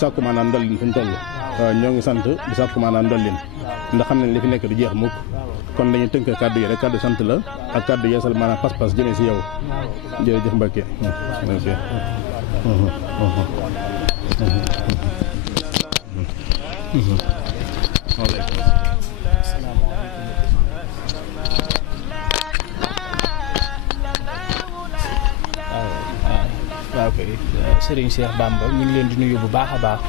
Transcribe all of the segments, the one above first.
sàkku maanaam ndollin fu ñu toll ñoo ngi sant di sàkku maanaam ndollin ndax xam ne li fi nekk du jeex mukk kon dañuy tënk kàddu yi rek kàddu sant la ak kàddu yeesal maanaam pas-pas jëmee si yow jërëjëf Mbacke waaw kay Serigne Cheikh Bamba ñu ngi leen di nuyu bu baax a baax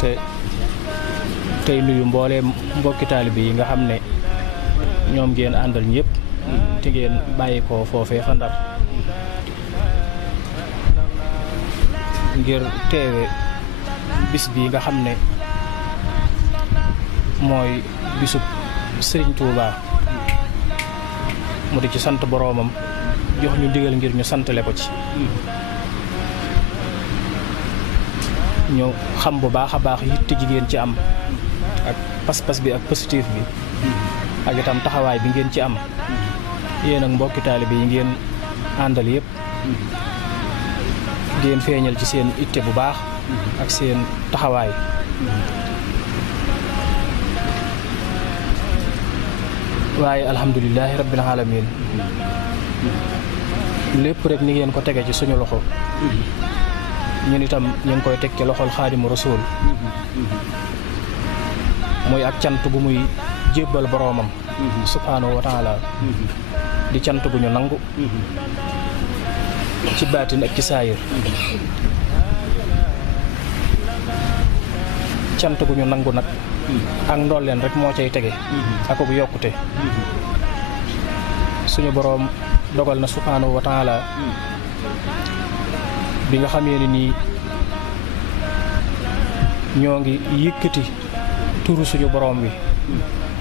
te tey nuyu mbooleem mbokki taalibe yi nga xam ne ñoom ngeen àndal ñëpp te ngeen bàyyi ko foofee fa Ndar ngir teewe bis bi nga xam ne mooy bisub Serigne Touba mu di ci sant boroomam jox ñu digal ngir ñu santale ko ci ñu xam bu baax a baax yitte jigéen ci am ak pas-pas bi ak positif bi ak itam taxawaay bi ngeen ci am yéen ak mbokki taalibe yi ngeen àndal yëpp ngeen feeñal ci seen itte bu baax ak seen taxawaay waaye alhamdulilahi rabbil alamin lépp rek ni ngeen ko tege ci suñu loxo ñun itam ñu ngi koy teg ci loxol Xaadimu Rasuul muy ak cant gu muy jébbal boroomam subhaanahu wa taala di cant gu ñu nangu ci baatin ak ci saayir cant gu ñu nangu nag ak ndolleen rek moo cay tege ak bu yokkute suñu boroom dogal na subhaanahu wa taala bi nga xamee ne nii ñoo ngi yëkkati turu suñu boroom wi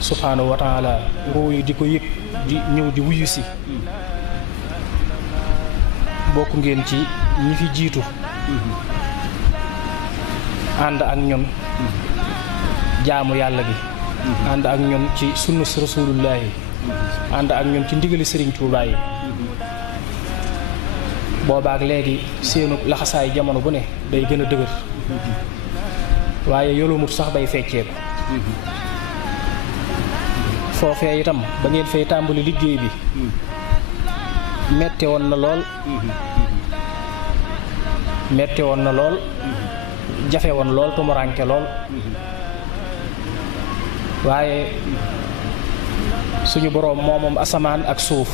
subhaanahu wa taala ruu yi di ko yëg di ñëw di wuyu si bokk ngeen ci ñi fi jiitu ànd ak ñun jaamu yàlla gi ànd ak ñun ci sunna si rasulullahi ànd ak ñun ci ndigali Serigne Touba yi boobaak léegi seenu laxasaay jamono bu ne day gën a dëgër waaye yolumut sax bay fecceeku foofee itam ba ngeen fay tàmbali liggéey bi metti woon na lool jafe woon lool tumuranke lool waaye suñu boroom moom asamaan ak suuf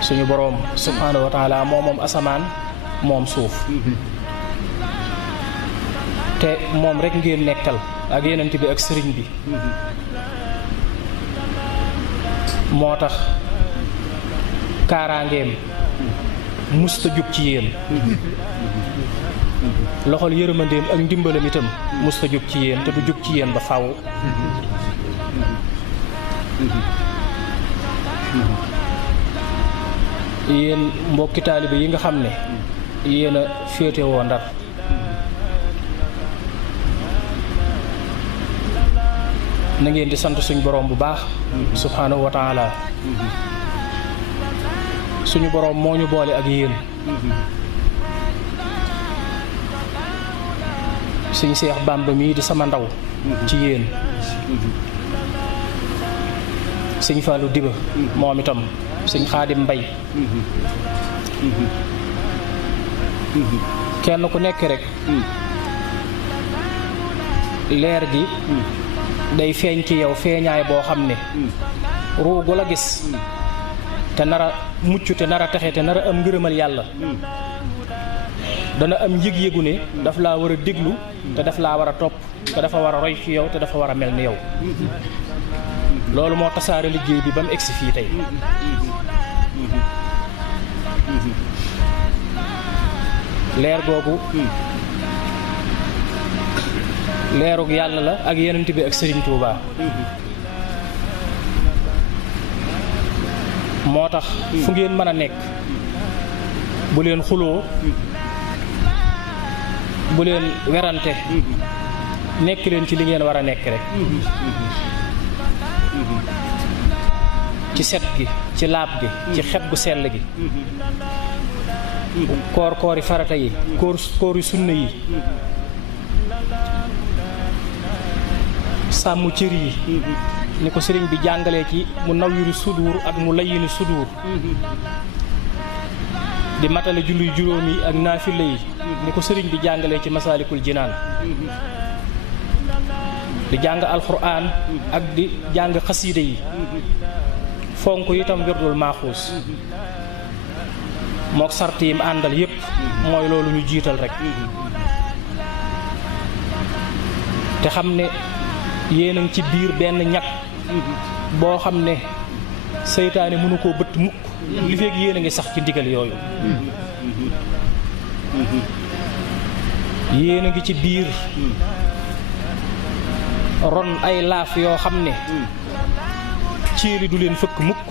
suñu boroom subhaanahu wa taala moom asamaan moom suuf te moom rek ngeen nekkal ak yenent bi ak sëriñ bi moo tax kaaraangeem musta jug ci yéen loxol yërmandeem ak ndimbalam itam musta jug ci yéen te du jug ci yéen ba faw yéen mbokki taalibe yi nga xam ne yéen a féete woo Ndar na ngeen di sant suñu boroom bu baax subhaanahu wa taala suñu boroom moo ñu boole ak yéen suñu Seex Bàmba mii di sama ndaw ci yéen suñ Fallou Diba moom itam suñ Xaadim Mbay kenn ku nekk rek leer gi day feeñ ci yow feeñaay boo xam ne ruugu la gis te nar a mucc te nar a texe te nar a am ngërëmal yàlla dana am yëg-yëgu ne daf laa war a déglu te daf laa war a topp te dafa war a roy ci yow te dafa war a mel ni yow loolu moo tasaare liggéey bi ba mu egsi fii tey leer googu leerug yàlla la ak yenent bi ak Serigne Touba moo tax fu ngeen mën a nekk bu leen xuloo bu leen werante nekk leen ci li ngeen war a nekk rek ci set gi ci laab gi ci xet gu sell gi koori farata yi koori sunna yi sàmm cër yi ni ko sëriñ bi jàngalee ci mu nawwiru sudur ak mu layyinu sudur di matale julli juróom yi ak naafila yi ni ko sëriñ bi jàngalee ci masaalikul jinaan di jàng alxuraan ak di jàng xasiida yi fonk itam wirdul maaxuus mook sart yi mu àndal yépp mooy loolu ñu jiital rek te xam ne yéen a ngi ci biir benn ñag boo xam ne seytaane mënu koo bëtt mukk li feeg yéen a ngi sax ci ndigal yooyu yéen a ngi ci biir ron ay laaf yoo xam ne cieli du leen fëkk mukk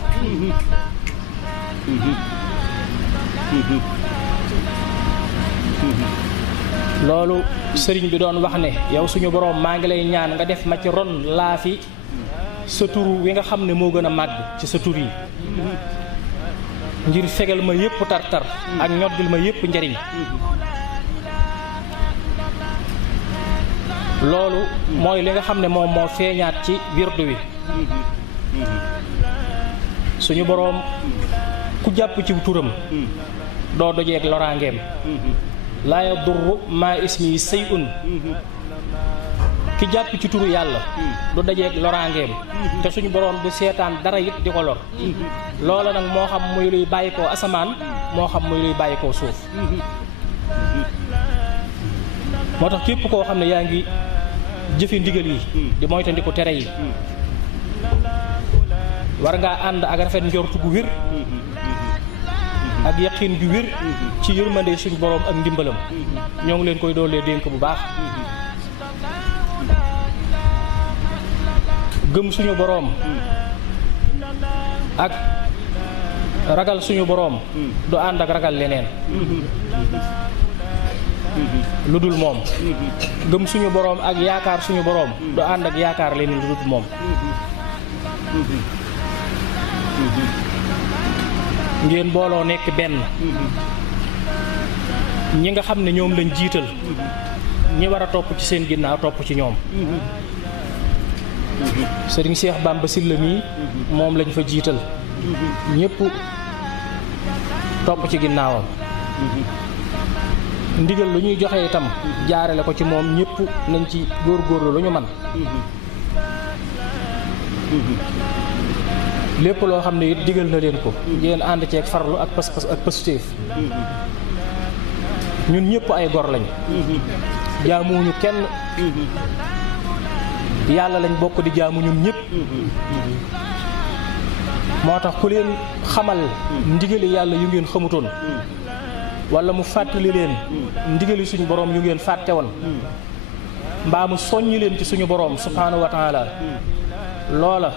loolu sëriñ bi doon wax ne yow suñu boroom maa ngi lay ñaan nga def ma ci ron laafi sa tur wi nga xam ne moo gën a màgg ci sa tur yi ngir fegal ma yépp tar-tar ak ñoddil ma yépp njariñ loolu mooy li nga xam ne moom moo feeñaat ci wirdu wi suñu boroom ku jàpp ci turam doo dojeeg loraangeem laa yadurru maa ismi say'un ki jàpp ci turu yàlla du dajeeg loraangeem te suñu boroom du seetaan dara it di ko lor loola nag moo xam muy luy bàyyi koo asamaan moo xam muy luy bàyyi koo suuf moo tax képp koo xam ne yaa ngi jëfe ndigal yi di moytandiku tere yi war ngaa ànd ak rafet njortu gu wér ak yaqin ju wér ci yërmande suñu boroom ak ndimbalam ñoo ngi leen koy doolee dénk bu baax gëm suñu boroom ak ragal suñu boroom du ànd ak ragal leneen lu dul moom gëm suñu boroom ak yaakaar suñu boroom du ànd ak yaakaar leneen lu dul moom ngeen booloo nekk benn ñi nga xam ne ñoom lañ jiital ñi war a topp ci seen ginnaaw topp ci ñoom sëriñ Cheikh Bamba Sylla mii moom lañ fa jiital ñépp topp ci ginnaawam ndigal lu ñuy joxe itam jaarale ko ci moom ñépp nañ ci góorgóorlu lu ñu man lépp loo xam ne it digal na leen ko ngeen ànd ceeg farlu ak pas-pas ak pastéef ñun ñëpp ay gor lañ jaamuwuñu kenn yàlla lañ bokk di jaamu ñun ñëpp moo tax ku leen xamal ndigali yàlla yu ngeen xamutoon wala mu fàttali leen ndigali suñu boroom yu ngeen fàtte woon mbaa mu soññi leen ci suñu boroom subhaanahu wa taala loola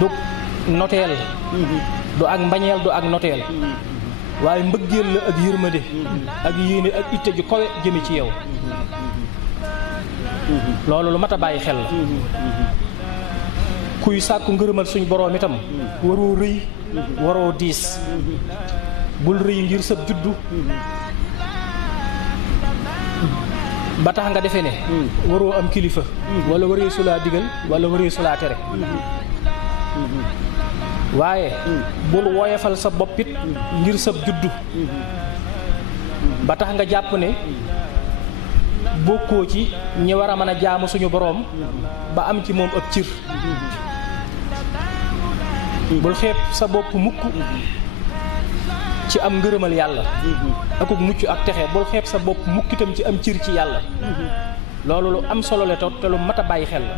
du noteel du ak mbañeel du ak noteel waaye mbëggeel la ak yërmande ak yéene ak itte ju kawe jëme ci yow loolu lu mat a bàyyi xel la kuy sàkku ngërëmal suñu boroom itam waroo rëy waroo diis bul rëy ngir sab juddu ba tax nga defe ne waroo am kilifa wala waree sulaa digal wala waree sulaa tere waaye bul woyefal sa boppit ngir sab juddu ba tax nga jàpp ne bokkoo ci ñi war a mën a jaamu suñu boroom ba am ci moom ab cir bul xeeb sa bopp mukk ci am ngërëmal yàlla akuk mucc ak texe bul xeeb sa bopp mukk itam ci am cir ci yàlla loolu lu am solo la te lu mat a bàyyi xel la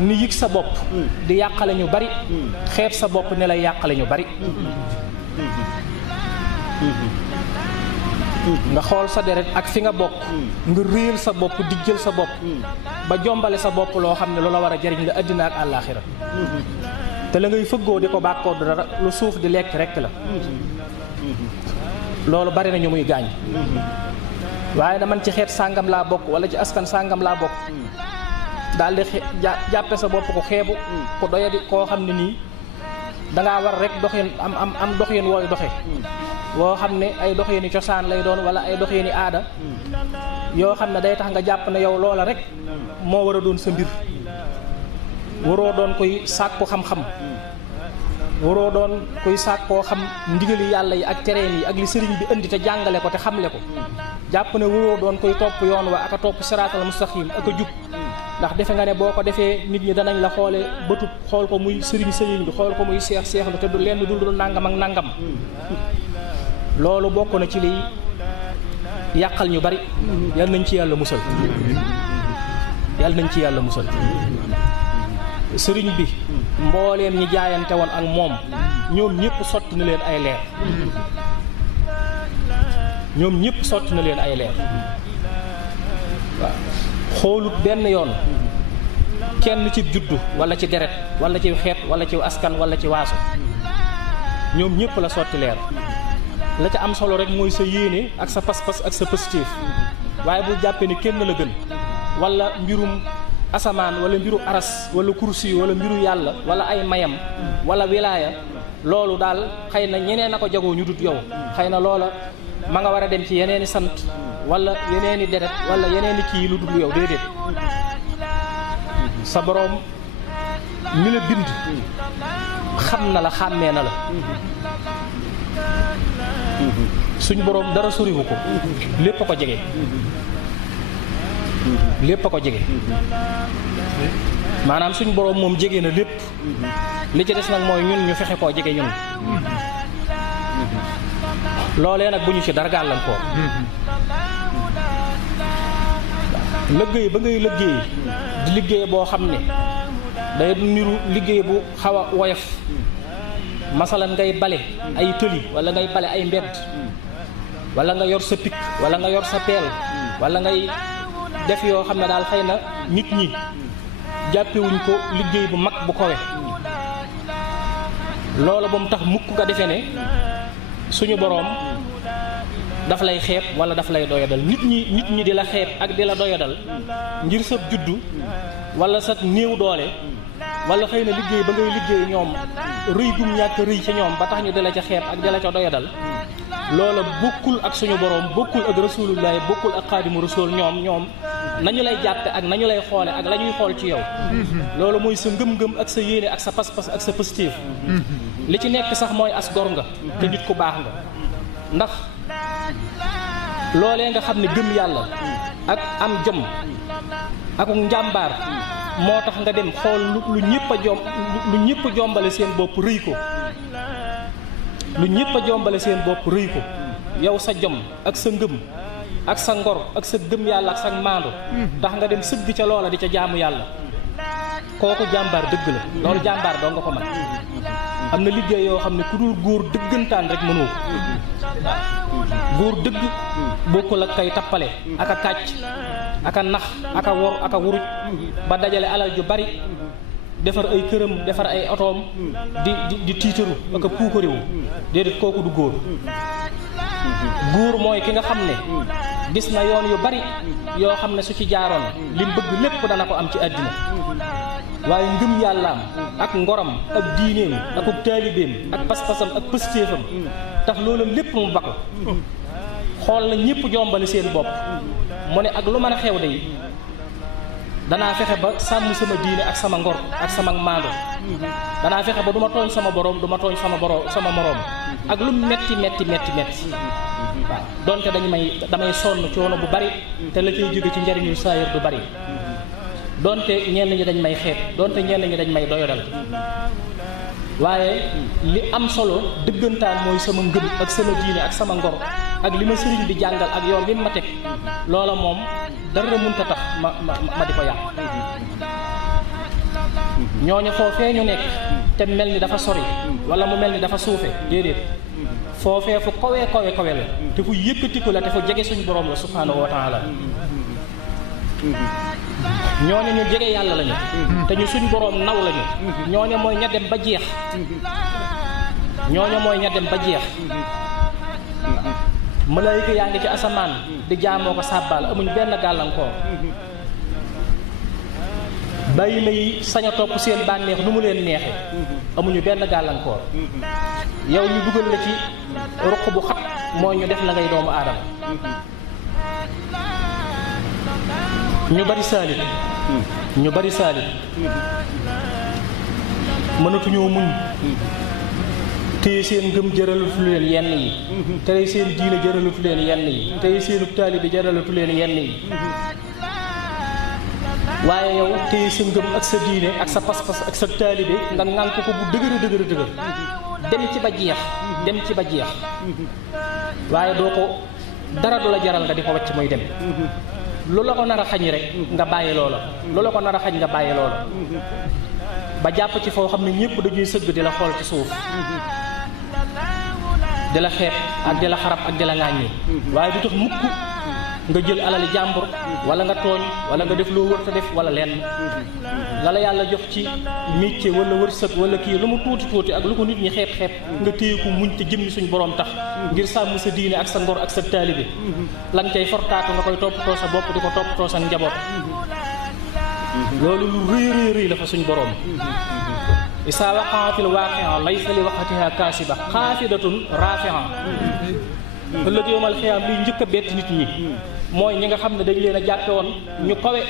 ni yëg sa bopp di yàqale ñu bari xeeb sa bopp ne lay yàqale ñu bari nga xool sa deret ak fi nga bokk nga réel sa bopp dijjal sa bopp ba jombale sa bopp loo xam ne lu la war a jariñ la àddina ak àllaaxira te la ngay fëggoo di ko bàkkoo dara lu suuf di lekk rekk la loolu bari na ñu muy gaañ waaye na man ci xeet sàngam laa bokk wala ci askan sàngam laa bokk daal di jàppe sa bopp ko xeebu ko doyadi koo xam ne nii dangaa war rek doxin am doxin wooy doxe woo xam ne ay doxini cosaan lay doon wala ay doxini aada yoo xam ne day tax nga jàpp ne yow loola rek moo war a doon sa mbir waroo doon koy sàkku xam-xam waroo doon koy sàkkoo xam ndigali yàlla yi ak tereen yi ak li sëriñ bi indi te jàngale ko te xamle ko jàpp ne waroo doon koy topp yoon wa ak a topp siraatal mustaqim ak a jub ndax defe nga ne boo ko defee nit ñi danañ la xoole bëtub xool ko muy sëriñ bi xool ko muy seex lu te du lenn dul nangam ak nangam loolu bokk na ci liy yàqal ñu bari yal nañ ci yàlla musal yal nañ ci yàlla musal sëriñ bi mbooleem ñi jaayante woon ak moom ñoom ñëpp sotti na leen ay leer ñoom ñëpp sotti na leen ay leer waaw xoolut benn yoon kenn ci juddu wala ci deret wala ci xeet wala ci askan wala ci waaso ñoom ñëpp la sotti leer la ca am solo rek mooy sa yéene ak sa pas-pas ak sa positif waaye bu jàppee ni kenn la gën wala mbirum asamaan wala mbiru aras wala kursi wala mbiru yàlla wala ay mayam wala wilaaya loolu daal xëy na ñeneen a ko jagoo ñu dut yow xëy na loola ma nga war a dem ci yeneeni sant wala yeneeni deret wala yeneeni kii lu dul yow déedéet sa boroom mi la bind xam na la xàmmee na la suñ boroom dara soriwu ko lépp a ko jege lépp a ko jege maanaam suñ boroom moom jege na lépp li ci des nag mooy ñun ñu fexe koo jege ñun loolee nag bu ñu ci dara gàllankoor liggéey ba ngay liggéey di liggéey boo xam ne day niru liggéey bu xaw a woyof masalan ngay bale ay tëli wala ngay bale ay mbedd wala nga yor sa pik wala nga yor sa peel wala ngay def yoo xam ne daal xëy na nit ñi jàppewuñ ko liggéey bu mag bu kowe loola ba mu tax mukk nga defee ne suñu boroom daf lay xeeb wala daf lay doyadal nit ñi di la xeeb ak di la doyadal ngir sa juddu wala sa néew doole wala xëy na liggéey ba ngay liggéey ñoom rëy gum ñàkk rëy ca ñoom ba tax ñu di la ca xeeb ak di la ca doyadal loola bokkul ak suñu boroom bokkul ak rasulullahi bokkul ak xaadimu rasul ñoom nañu lay jàppe ak nañu lay xoole ak la ñuy xool ci yow loolu mooy sa ngëm-ngëm ak sa yéene ak sa pas-pas ak sa positif li ci nekk sax mooy as gor nga te nit ku baax nga ndax loolee nga xam ne gëm yàlla ak am jëm ak njàmbaar moo tax nga dem xool lu ñëpp a jombale seen bopp rëy ko lu ñëpp a jombale seen bopp rëy ko yow sa jom ak sa ngëm ak sa ngor ak sa gëm yàlla ak sa maandu tax nga dem sëgg ca loola di ca jaamu yàlla kooku jàmbaar dëgg la loolu jàmbaar doo nga ko man am na liggéey yoo xam ne ku dul góor dëggantaan rek mënoo ko góor dëgg bokkul ak kay tappale ak a kàcc ak a nax ak a wor ak a wuruj ba dajale alal ju bari defar ay këram defar ay otoom di tiitaru ak a puukariwu déedéet kooku du góor góor mooy ki nga xam ne gis na yoon yu bari yoo xam ne su ci jaaroon lim bëgg lépp dana ko am ci àddina waaye ngëm yàllaam ak ngoram ak diineem ak taalibeem ak pas-pasam ak pëstéefam tax loolu lépp mu bako xool na ñëpp jombale seen bopp mu ne ak lu mën a xew de danaa fexe ba sàmm sama diine ak sama ngor ak sama maando danaa fexe ba du ma tooñ sama borom du ma tooñ sama moroom ak lu metti waaw donte damay sonn coono bu bari te la cay jóge ci njariñu saayir du bari donte ñenn ñi dañ may xeet donte ñenn ñi dañ may doyadal waaye li am solo dëggantaan mooy sama ngëm ak sama diine ak sama ngor ak li ma sëriñ bi jàngal ak yoon li ma teg loola moom dara mënta tax ma di ko yàq ñooñu foofee ñu nekk te mel ni dafa sori wala mu mel ni dafa suufe déedéet foofee fu kawe la te fu yëkkatiku la te fu jege suñu borom la subhaanahu wa taala ñooñu ñu jege yàlla lañu te ñu suñ boroom naw lañu ñooñu mooy ña dem ba jeex malaayika yaa ngi ci asamaan di jaamoo ko sàbbaal amuñ benn gàllankoor bàyyi ma yi sañ a topp seen bànneex nu mu leen neexe amuñu benn gàllankoor yow ñu dugal la ci ruq bu xat mooy ñu def la ngay doomu aadama ñu bari saalit mënatuñoo muñ tey seen ngëm jëralatu leen yenn yi tey seen diine jëralatu leen yenn yi tey seenu taalibe jëralatu leen yenn yi waaye yow tey sa ngëm ak sa diine ak sa pas-pas ak sa taalibe nga ŋànk ko bu dëgër dem ci ba jeex waaye doo ko dara du la jaral nga di ko wacc muy dem lu la ko nar a xañ rek nga bàyyi loola lu la ko nar a xañ nga bàyyi loola ba jàpp ci foo xam ne ñëpp dañuy sëgg di la xool ci suuf di la xeeb ak di la xarab ak di la ŋàññi waaye du tax mukk nga jël alali jàmbur wala nga tooñ wala nga def loo wër te def wala lenn la la yàlla jox ci métier wala wërsëg wala kii lu mu tuuti ak lu ko nit ñi xeeb nga téye ko muñ te jëmmi suñ borom tax ngir sàmm sa diine ak sa ngor ak sa taalibe lan cay fortaatu nga koy toppatoo sa bopp di ko toppatoo sa njaboot loolu lu rëy la fa suñ borom isaa waqaatil waaqia laysa li waqatiha kaasiba xaafidatun raafi'a ëllëg yawmal xiyaam liy njëkk a bett nit ñi mooy ñi nga xam ne dañ leen a jàppe woon ñu kawe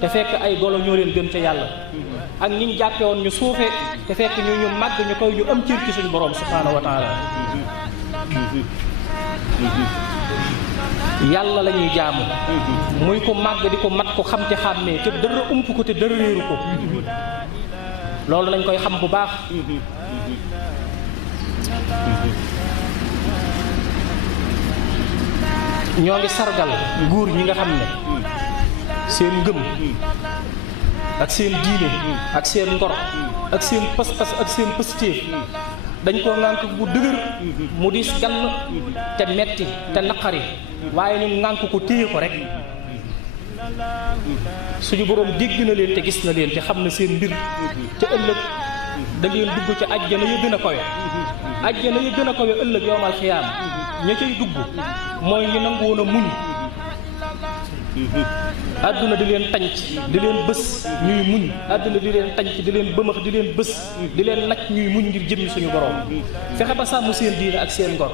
te fekk ay golo ñoo leen gën ca yàlla ak ñi ñu jàppe woon ñu suufe te fekk ñu màgg ñu kaw ñu am cër ci suñu borom subhaanahu wa taala yàlla la ñuy jaamu muy ko màgg di ko mat ko xam te xàmmee te dara ump ko te dara réeru ko loolu lañ koy xam bu baax ñoo ngi sargal nguur ñi nga xam ne seen ngëm ak seen diine ak seen ngor ak seen pas-pas ak seen pëstéef dañ koo ŋànk bu dëgër mu diis gann te metti te naqari waaye ñu ŋànk ko téye ko rek suñu boroom dégg na leen te gis na leen te xam na seen mbir te ëllëg da ngeen dugg ci àjjana ya gën a kawe àjjana ya gën a kawe ëllëg yowmal xiyaam ña cay dugg mooy ñu nangu woon a muñ àdduna di leen tànc di leen bës ñuy muñ àdduna di leen tànc di leen bëmax di leen bës di leen naj ñuy muñ ngir jëmmi suñu borom fexe ba sàmm seen diine ak seen ngor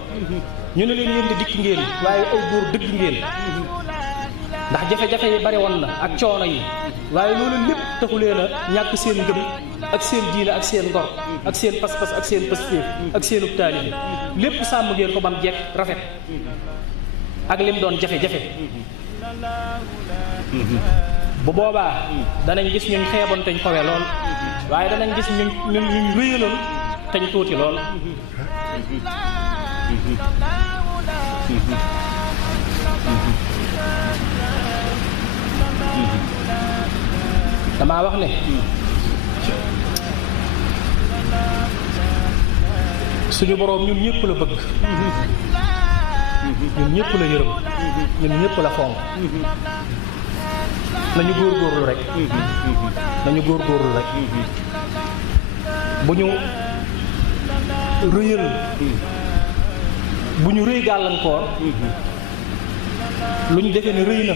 ñu ne leen yéen di dikk ngeen waaye ay góor dëgg ngeen ndax jafe-jafe yi bari woon na ak coono yi waaye loolu lépp taxu leen a ñàkk seen ngëm ak seen diine ak seen ngor ak seen pas-pas ak seen pastéef ak seenu taalibe lépp sàmm ngeen ko bam jekk rafet ak lim doon jafe-jafe bu boobaa danañ gis ñuñ xeeboon teñ kowe lool waaye danañ gis ñuñ réyaloon teñ tuuti lool damaa wax ne suñu boroom ñun ñëpp la bëgg ñun ñëpp la yërëm ñun ñëpp la fonk nañu góorgóorlu rek bu ñu rëyal bu ñu rëy gàllankoor lu ñu defee ne rëy na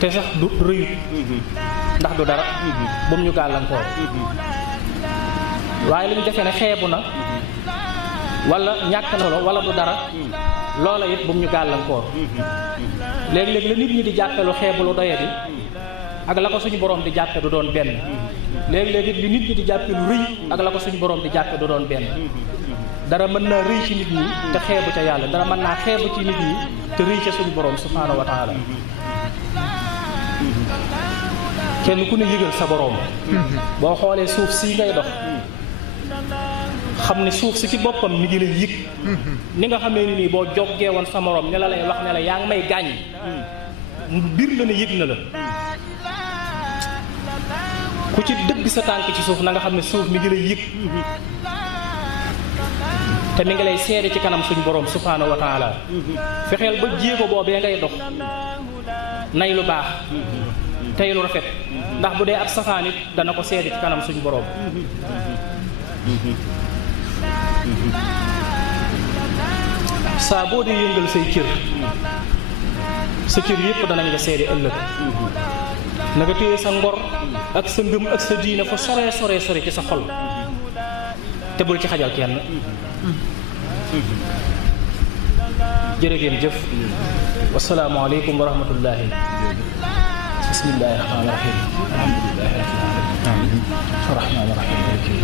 te sax du rëyut ndax du dara bu mu ñu gàllankoor waaye lu ñu defee ne xeebu na wala ñàkk na solo wala du dara loola it bu mu ñu gàllankoor léeg-léeg la nit ñi di jàppe lu xeebu lu doyadi ak la ko suñu borom di jàppe du doon benn léeg-léeg it li nit ñi di jàppe lu rëy ak la ko suñu borom di jàppe du doon benn dara mën naa rëy ci nit ñi te xeebu ca yàlla dara mën naa xeebu ci nit ñi te rëy ca suñu borom subhaanahu wa taala kenn ku ne yëgal sa borom boo xoolee suuf sii ngay dox xam ne suuf si ci boppam mi ngi lay yëg ni nga xamee ni nii boo joggee woon sa morom ne la lay wax ne la yaa ngi may gaañ mbir la ne yëg na la ku ci dëgg sa tànk ci suuf na nga xam ne suuf mi ngi lay yëg te mi ngi lay seede ci kanam suñu borom subhaanahu wa taala fexeel ba jéego boobee ngay dox nay lu baax tey lu rafet ndax bu dee ab safaan it dana ko seede ci kanam suñu borom saa boo dee yëngal say cër sa cër yépp danañ la seede ëllëg na nga téye sa ngor ak sa ngëm ak sa diina fa sore sore sore ci sa xol te bul ci xajal kenn jërë ngeen jëf wasalaamu aleykum wa rahmatullahi bismillahi rahmaani rahim alhamdulillahi rabbil alamin arrahmaani rahim maliki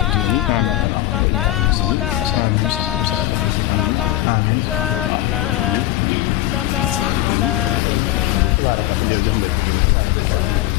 yawmi ddin